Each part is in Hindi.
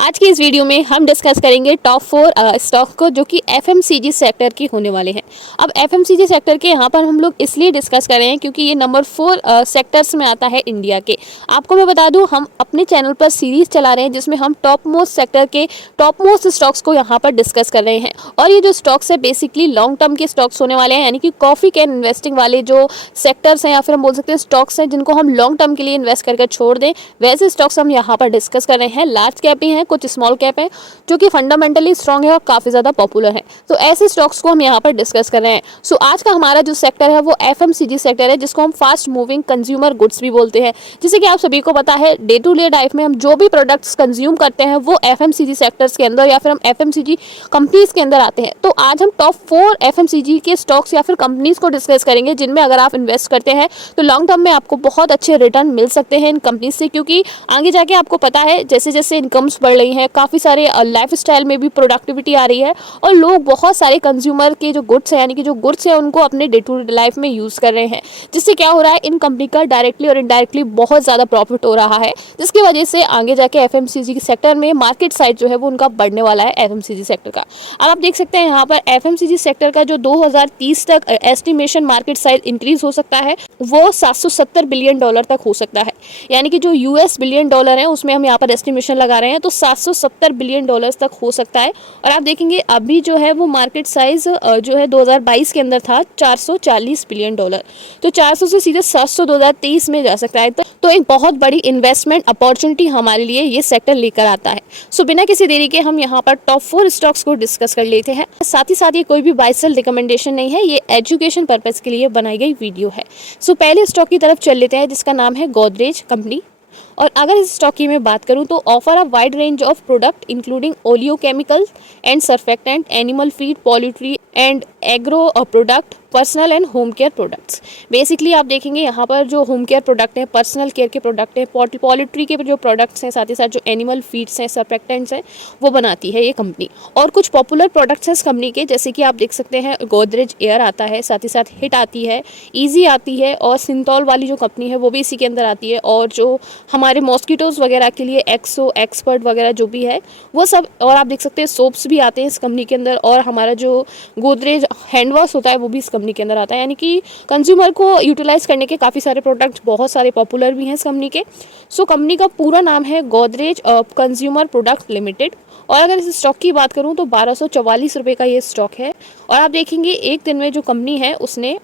आज की इस वीडियो में हम डिस्कस करेंगे टॉप 4 स्टॉक को जो कि एफएमसीजी सेक्टर की होने वाले हैं। अब एफएमसीजी सेक्टर के यहाँ पर हम लोग इसलिए डिस्कस कर रहे हैं क्योंकि ये नंबर 4 सेक्टर्स में आता है इंडिया के। आपको मैं बता दूं, हम अपने चैनल पर सीरीज चला रहे हैं जिसमें हम टॉप मोस्ट सेक्टर के टॉप मोस्ट स्टॉक्स को यहाँ पर डिस्कस कर रहे हैं। और ये जो स्टॉक्स है बेसिकली लॉन्ग टर्म के स्टॉक्स होने वाले हैं, यानी कि कॉफी कैन इन्वेस्टिंग वाले जो सेक्टर्स हैं या फिर हम बोल सकते हैं स्टॉक्स हैं जिनको हम लॉन्ग टर्म के लिए इन्वेस्ट करके छोड़ दें, वैसे स्टॉक्स हम यहाँ पर डिस्कस कर रहे हैं। लार्ज कैप भी हैं, कुछ स्मॉल कैप है जो कि फंडामेंटली स्ट्रांग है और काफी ज्यादा पॉपुलर है। तो ऐसे स्टॉक्स को हम यहाँ पर डिस्कस कर रहे हैं। सो आज का हमारा जो सेक्टर है वो एफएमसीजी सेक्टर है, जिसको हम फास्ट मूविंग कंज्यूमर गुड्स भी बोलते हैं। जैसे कि आप सभी को पता है, डे टू डे लाइफ में हम जो भी प्रोडक्ट्स कंज्यूम करते हैं वो एफएमसीजी सेक्टर्स के अंदर या फिर हम एफएमसीजी कंपनीज के अंदर आते हैं। तो आज हम टॉप 4 एफएमसीजी के स्टॉक्स या फिर कंपनीज को डिस्कस करेंगे जिनमें अगर आप इन्वेस्ट करते हैं तो लॉन्ग टर्म में आपको बहुत अच्छे रिटर्न मिल सकते हैं इन कंपनीज से, क्योंकि आगे जाके आपको पता है जैसे जैसे इनकम्स बढ़ रही हैं, काफ़ी सारे लाइफस्टाइल में भी प्रोडक्टिविटी आ रही है और लोग बहुत सारे कंज्यूमर के जो गुड्स हैं यानी कि जो गुड्स हैं उनको अपने डे टू डे लाइफ में यूज़ कर रहे हैं, जिससे क्या हो रहा है, इन कंपनी का डायरेक्टली और इनडायरेक्टली बहुत ज़्यादा प्रॉफिट हो रहा है, जिसकी वजह से आगे जाके एफएमसीजी सेक्टर में मार्केट साइज जो है वो उनका बढ़ने वाला है एफएमसीजी सेक्टर का। अब आप देख सकते हैं यहाँ पर एफएमसीजी सेक्टर का जो 2030 तक एस्टिमेशन मार्केट साइज इंक्रीज हो सकता है वो $770 बिलियन तक हो सकता है। यानी कि जो यूएस बिलियन डॉलर है उसमें हम यहाँ पर एस्टिमेशन लगा रहे हैं तो $770 बिलियन तक हो सकता है। और आप देखेंगे अभी जो है वो मार्केट साइज जो है 2022 के अंदर था $440 बिलियन। तो 400 से सीधे 700 2023 में जा सकता है। तो एक बहुत बड़ी इन्वेस्टमेंट अपॉर्चुनिटी हमारे लिए ये सेक्टर लेकर आता है। सो बिना किसी देरी के हम यहाँ पर टॉप 4 स्टॉक्स को डिस्कस कर लेते हैं। साथ ही साथ ये कोई भी बाय सेल रिकमेंडेशन नहीं है, ये एजुकेशन पर्पज के लिए बनाई गई वीडियो है। सो पहले स्टॉक की तरफ चल लेते हैं जिसका नाम है गोदरेज कंपनी। और अगर इस स्टॉक की मैं बात करूं तो offer a wide range of product including oleochemicals and surfactant, animal feed, poultry and agro product, personal and home care products. Basically आप देखेंगे यहाँ पर जो होम केयर प्रोडक्ट हैं, पर्सनल केयर के प्रोडक्ट हैं, पोल्ट्री के जो प्रोडक्ट्स हैं, साथ ही साथ जो एनिमल फीड्स हैं, सर्फेक्टेंट्स हैं, वो बनाती है ये कंपनी। और कुछ पॉपुलर प्रोडक्ट्स हैं इस कंपनी के, जैसे कि आप देख सकते हैं गोदरेज एयर आता है, साथ ही साथ हिट आती है, ईजी आती है और सिंथॉल वाली जो कंपनी है वो भी इसी के अंदर आती है। और जो हमारे मॉस्किटोज़ वगैरह के लिए एक्सो, एक्सपर्ट वगैरह जो भी है वो सब, और आप देख सकते हैं सोप्स भी आते हैं इस कंपनी के अंदर। और हमारा जो गोदरेज हैंड वॉश होता है वो भी इस कंपनी के अंदर आता है। यानी कि कंज्यूमर को यूटिलाइज करने के काफ़ी सारे प्रोडक्ट्स बहुत सारे पॉपुलर भी हैं इस कंपनी के। सो कंपनी का पूरा नाम है गोदरेज कंज्यूमर प्रोडक्ट लिमिटेड। और अगर इस स्टॉक की बात करूं तो 1244 रुपये का ये स्टॉक है। और आप देखेंगे एक दिन में जो कंपनी है उसने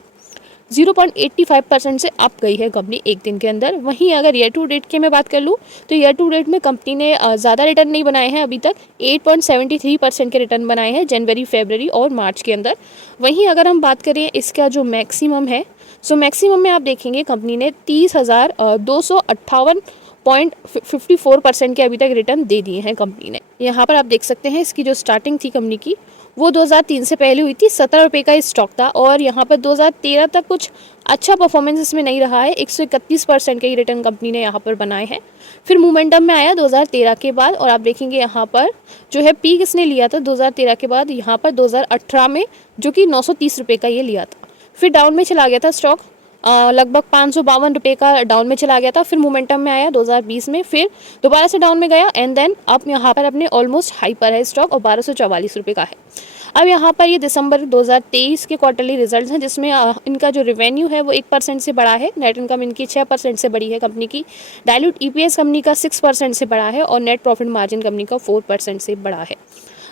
0.85% से अप गई है कंपनी एक दिन के अंदर। वहीं अगर ईयर टू डेट की मैं बात कर लूँ तो ईयर टू डेट में कंपनी ने ज़्यादा रिटर्न नहीं बनाए हैं, अभी तक 8.73% के रिटर्न बनाए हैं जनवरी, फरवरी और मार्च के अंदर। वहीं अगर हम बात करें इसका जो मैक्सिमम है, सो मैक्सिमम में आप देखेंगे कंपनी ने 30,258.54% के अभी तक रिटर्न दे दिए हैं कंपनी ने। यहाँ पर आप देख सकते हैं इसकी जो स्टार्टिंग थी कंपनी की वो 2003 से पहले हुई थी, 17 रुपये का स्टॉक था। और यहाँ पर 2013 तक कुछ अच्छा परफॉर्मेंस इसमें नहीं रहा है, 131% के ही रिटर्न कंपनी ने यहाँ पर बनाए हैं। फिर मोमेंटम में आया 2013 के बाद, और आप देखेंगे यहाँ पर जो है पीक इसने लिया था 2013 के बाद यहाँ पर 2018 में, जो कि 930 रुपये का ये लिया था। फिर डाउन में चला गया था स्टॉक, लगभग 552 रुपये का डाउन में चला गया था। फिर मोमेंटम में आया 2020 में, फिर दोबारा से डाउन में गया एंड देन अब यहाँ पर अपने ऑलमोस्ट हाई पर है स्टॉक और 1244 रुपये का है। अब यहाँ पर ये दिसंबर 2023 के क्वार्टरली रिजल्ट्स हैं जिसमें इनका जो रेवेन्यू है वो 1% से बढ़ा है, नेट इनकम इनकी 6% से बढ़ी है कंपनी की, डाइल्यूट EPS कंपनी का 6% से बढ़ा है और नेट प्रॉफिट मार्जिन कंपनी का 4% से बढ़ा है।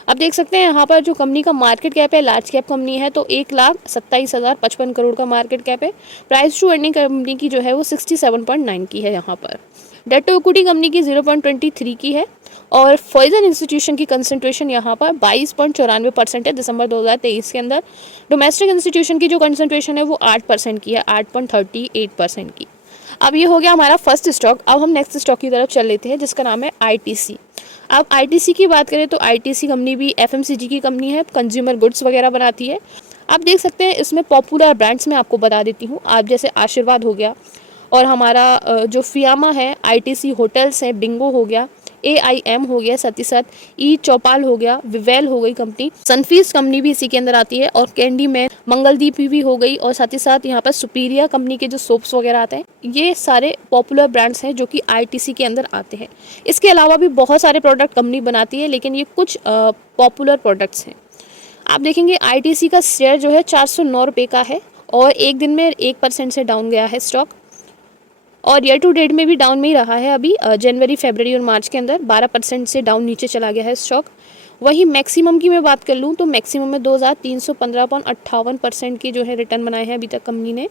अब देख सकते हैं यहाँ पर जो कंपनी का मार्केट कैप है, लार्ज कैप कंपनी है तो 1,27,055 करोड़ का मार्केट कैप है। प्राइस टू अर्निंग कंपनी की जो है वो 67.9 की है। यहाँ पर डेट टू इक्विटी कंपनी की 0.23 की है। और फॉइजन इंस्टीट्यूशन की कंसंट्रेशन यहाँ पर 22.94% है दिसंबर 2023 के अंदर। डोमेस्टिक इंस्टीट्यूशन की जो कंसंट्रेशन है वो 8% की है, 8.38% की। अब ये हो गया हमारा फर्स्ट स्टॉक। अब हम नेक्स्ट स्टॉक की तरफ चल लेते हैं जिसका नाम है ITC। अब ITC की बात करें तो ITC कंपनी भी FMCG की कंपनी है, कंज्यूमर गुड्स वगैरह बनाती है। आप देख सकते हैं इसमें पॉपुलर ब्रांड्स में आपको बता देती हूँ, आप जैसे आशीर्वाद हो गया और हमारा जो फियामा है, ITC होटल्स हैं, बिंगो हो गया, AIM हो गया, साथ ही साथ ई चौपाल हो गया, विवेल हो गई कंपनी, सनफीस्ट कंपनी भी इसी के अंदर आती है, और कैंडी मैन, मंगलदीप भी हो गई, और साथ ही साथ यहाँ पर सुपीरिया कंपनी के जो सोप्स वगैरह आते हैं, ये सारे पॉपुलर ब्रांड्स हैं जो कि ITC के अंदर आते हैं। इसके अलावा भी बहुत सारे प्रोडक्ट कंपनी बनाती है, लेकिन ये कुछ पॉपुलर प्रोडक्ट्स हैं। आप देखेंगे ITC का शेयर जो है 409 रुपये का है, और एक दिन में 1% से डाउन गया है स्टॉक, और ईयर टू डेट में भी डाउन में ही रहा है। अभी जनवरी, फरवरी और मार्च के अंदर 12% से डाउन नीचे चला गया है स्टॉक। वही मैक्सिमम की मैं बात कर लूँ तो मैक्सिमम में 2315.58% की जो है रिटर्न बनाए हैं अभी तक कंपनी ने।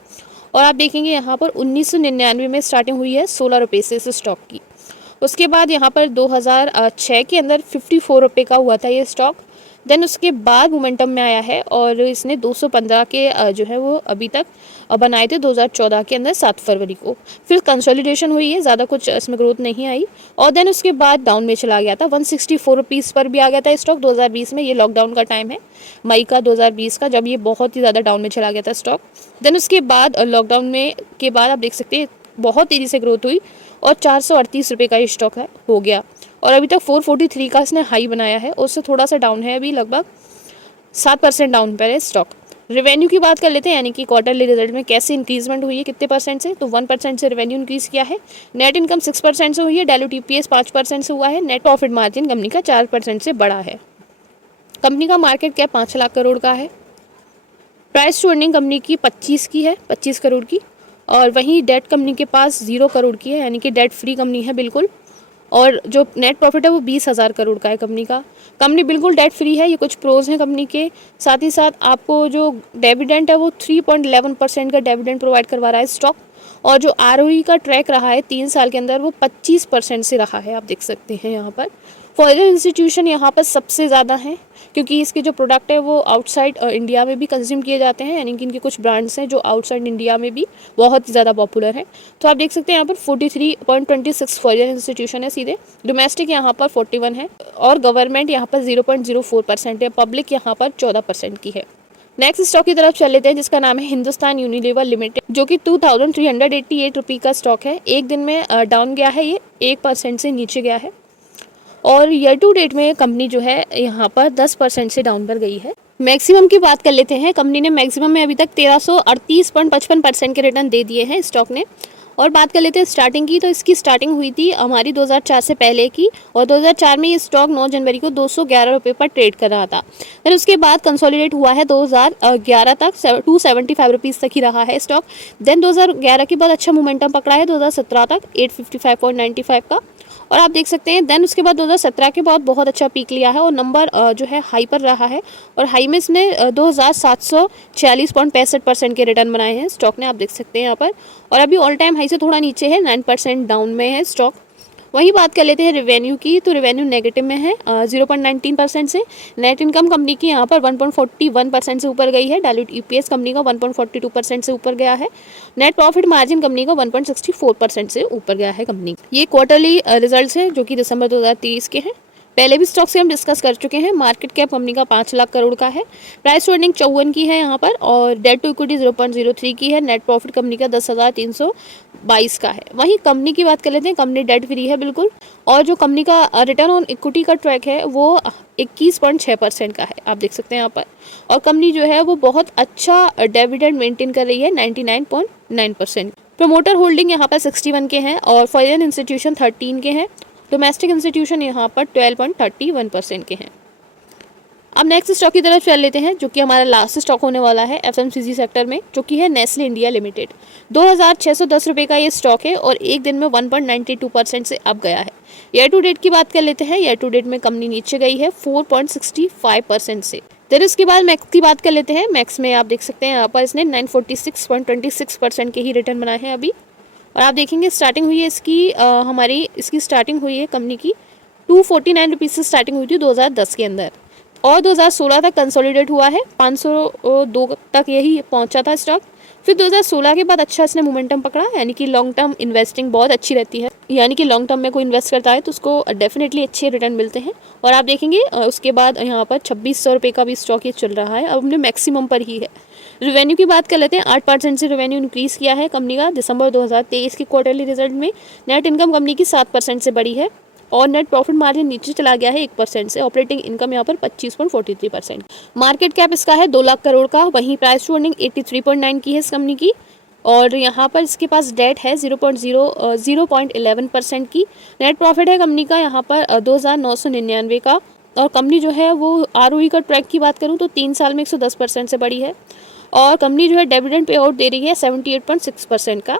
और आप देखेंगे यहाँ पर 1999 में स्टार्टिंग हुई है 16 रुपये से इस स्टॉक की। उसके बाद यहाँ पर 2006 के अंदर 54 रुपये का हुआ था ये स्टॉक। देन उसके बाद मोमेंटम में आया है, और इसने 215 के जो है वो अभी तक बनाए थे 2014 के अंदर 7 फरवरी को। फिर कंसोलिडेशन हुई है, ज़्यादा कुछ इसमें ग्रोथ नहीं आई, और देन उसके बाद डाउन में चला गया था। 164 रुपीज़ पर भी आ गया था स्टॉक 2020 में। ये लॉकडाउन का टाइम है, मई का 2020 का, जब ये बहुत ही ज़्यादा डाउन में चला गया था स्टॉक। देन उसके बाद लॉकडाउन में के बाद आप देख सकते हैं बहुत तेज़ी से ग्रोथ हुई, और 438 रुपये का ये स्टॉक हो गया, और अभी तक 443 का इसने हाई बनाया है, उससे थोड़ा सा डाउन है, अभी लगभग 7% डाउन पर है स्टॉक। रेवेन्यू की बात कर लेते हैं, यानी कि क्वार्टरली रिजल्ट में कैसे इंक्रीजमेंट हुई है, कितने परसेंट से, तो 1% से रेवेन्यू इंक्रीज़ किया है। नेट इनकम 6% से हुई है, डायल्यूट EPS 5% से हुआ है। नेट प्रॉफिट मार्जिन कंपनी का 4% से बढ़ा है। कंपनी का मार्केट कैप 5 लाख करोड़ का है। प्राइस टू अर्निंग कंपनी की 25 की है, 25 करोड़ की, और वहीं डेट कंपनी के पास 0 करोड़ की है, यानी कि डेट फ्री कंपनी है बिल्कुल। और जो नेट प्रॉफिट है वो 20,000 करोड़ का है कंपनी का। कंपनी बिल्कुल डेट फ्री है, ये कुछ प्रोज हैं कंपनी के। साथ ही साथ आपको जो डिविडेंड है वो 3.11% का डिविडेंड प्रोवाइड करवा रहा है स्टॉक, और जो ROE का ट्रैक रहा है 3 साल के अंदर वो 25% से रहा है, आप देख सकते हैं यहाँ पर। फॉरेन इंस्टीट्यूशन यहाँ पर सबसे ज़्यादा हैं, क्योंकि इसके जो प्रोडक्ट है वो आउटसाइड इंडिया में भी कंज्यूम किए जाते हैं, यानी कि इनके कुछ ब्रांड्स हैं जो आउटसाइड इंडिया में भी बहुत ज़्यादा पॉपुलर हैं। तो आप देख सकते हैं यहाँ पर 43.26 फॉरेन इंस्टीट्यूशन है सीधे, डोमेस्टिक यहाँ पर 41 है, और गवर्नमेंट यहाँ पर 0.04% है, पब्लिक यहाँ पर 14% की है। नेक्स्ट स्टॉक की तरफ चल लेते हैं, जिसका नाम है हिंदुस्तान यूनिलीवर लिमिटेड, जो कि 2388 रुपये का स्टॉक है। एक दिन में डाउन गया है, ये 1% से नीचे गया है, और ईयर टू डेट में कंपनी जो है यहाँ पर 10% से डाउन पर गई है। मैक्सिमम की बात कर लेते हैं, कंपनी ने मैक्सिमम में अभी तक 1338.55% के रिटर्न दे दिए हैं स्टॉक ने। और बात कर लेते हैं स्टार्टिंग की, तो इसकी स्टार्टिंग हुई थी हमारी 2004 से पहले की, और 2004 में ये स्टॉक 9 जनवरी को 211 रुपये पर ट्रेड कर रहा था। फिर उसके बाद कंसोलिडेट हुआ है 2011 तक 275 रुपीज़ तक ही रहा है स्टॉक। देन 2011 के बाद अच्छा मोमेंटम पकड़ा है 2017 तक 855.95 का, और आप देख सकते हैं। देन उसके बाद 2017 के बाद बहुत अच्छा पीक लिया है, और नंबर जो है हाई पर रहा है, और हाई में इसने 2746.65% के रिटर्न बनाए हैं स्टॉक ने, आप देख सकते हैं यहाँ पर। और अभी ऑल टाइम हाई से थोड़ा नीचे है, 9% डाउन में है स्टॉक। वहीं बात कर लेते हैं रेवेन्यू की, तो रेवेन्यू नेगेटिव में है 0.19% से। नेट इनकम कंपनी की यहाँ पर 1.41% से ऊपर गई है। डायल्यूट EPS कंपनी का 1.42% से ऊपर गया है। नेट प्रॉफिट मार्जिन कंपनी का 1.64% से ऊपर गया है कंपनी। ये क्वार्टरली रिजल्ट्स हैं जो कि दिसंबर 2023 के हैं। पहले भी स्टॉक से हम डिस्कस कर चुके हैं। मार्केट कैप कंपनी का 5 लाख करोड़ का है। प्राइस टू अर्निंग 54 की है यहाँ पर, और डेट टू इक्विटी 0.03 की है। नेट प्रॉफिट कंपनी का 10,322 का है। वहीं कंपनी की बात कर लेते हैं, कंपनी डेट फ्री है बिल्कुल, और जो कंपनी का रिटर्न ऑन इक्विटी का ट्रैक है वो 21.6% का है, आप देख सकते हैं यहाँ पर। और कंपनी जो है वो बहुत अच्छा डिविडेंड मेंटेन कर रही है 99.9%। प्रमोटर होल्डिंग यहाँ पर 61 के हैं, और फॉरेन इंस्टीट्यूशन 13 के हैं। डोमेस्टिक इंस्टीट्यूशन यहाँ पर 12.31% के हैं। अब नेक्स्ट स्टॉक की तरफ चल लेते हैं, जो कि हमारा लास्ट स्टॉक होने वाला है FMCG सेक्टर में, जो कि है नेस्ले इंडिया लिमिटेड। 2610 रुपये का ये स्टॉक है, और एक दिन में 1.92% से अप गया है। ईयर टू डेट की बात कर लेते हैं। ईयर टू डेट में कंपनी नीचे गई है 4.65% से। फिर इसके बाद मैक्स की बात कर लेते हैं। मैक्स में आप देख सकते हैं यहाँ पर इसने 946.26% के ही रिटर्न बनाए हैं अभी। और आप देखेंगे स्टार्टिंग हुई है इसकी स्टार्टिंग हुई है कंपनी की 249 रुपीज़ से स्टार्टिंग हुई थी 2010 के अंदर, और 2016 तक कंसोलिडेट हुआ है 502 तक यही पहुंचा था स्टॉक। फिर 2016 के बाद अच्छा इसने मोमेंटम पकड़ा, यानी कि लॉन्ग टर्म इन्वेस्टिंग बहुत अच्छी रहती है, यानी कि लॉन्ग टर्म में कोई इन्वेस्ट करता है तो उसको डेफिनेटली अच्छे रिटर्न मिलते हैं। और आप देखेंगे उसके बाद यहाँ पर 2600 रुपये का भी स्टॉक ये चल रहा है, अब अपने मैक्सिमम पर ही है। रेवेन्यू की बात कर लेते हैं। 8% से रेवेन्यू इंक्रीज़ किया है कंपनी का दिसंबर 2023 के क्वार्टरली रिजल्ट में। नेट इनकम कंपनी की 7% से बढ़ी है, और नेट प्रॉफिट मार्जिन नीचे चला गया है 1% से। ऑपरेटिंग इनकम यहाँ पर 25.43%। मार्केट कैप इसका है 2 लाख करोड़ का। वहीं प्राइस टू अर्निंग 83.9 की है इस कंपनी की। और यहाँ पर इसके पास डेट है 0.11% की। नेट प्रॉफिट है कंपनी का यहाँ पर 2,999 का। और कंपनी जो है वो ROE का ट्रैक की बात करूँ तो 3 साल में 110% से बढ़ी है। और कंपनी जो है डिविडेंड पे आउट दे रही है 78.6% का।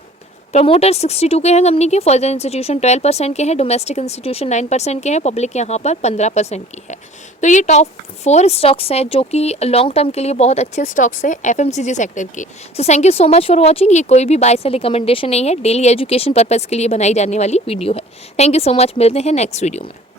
प्रमोटर 62 के हैं कंपनी के। फॉरेन इंस्टीट्यूशन 12% के हैं। डोमेस्टिक इंस्टीट्यूशन 9% के हैं। पब्लिक यहाँ पर 15% की है। तो ये टॉप 4 स्टॉक्स हैं जो कि लॉन्ग टर्म के लिए बहुत अच्छे स्टॉक्स हैं FMCG सेक्टर के। So thank you so much for watching. ये कोई भी बाय सेल रिकमेंडेशन नहीं है, डेली एजुकेशन पर्पज़ के लिए बनाई जाने वाली वीडियो है। Thank you so much. मिलते हैं नेक्स्ट वीडियो में।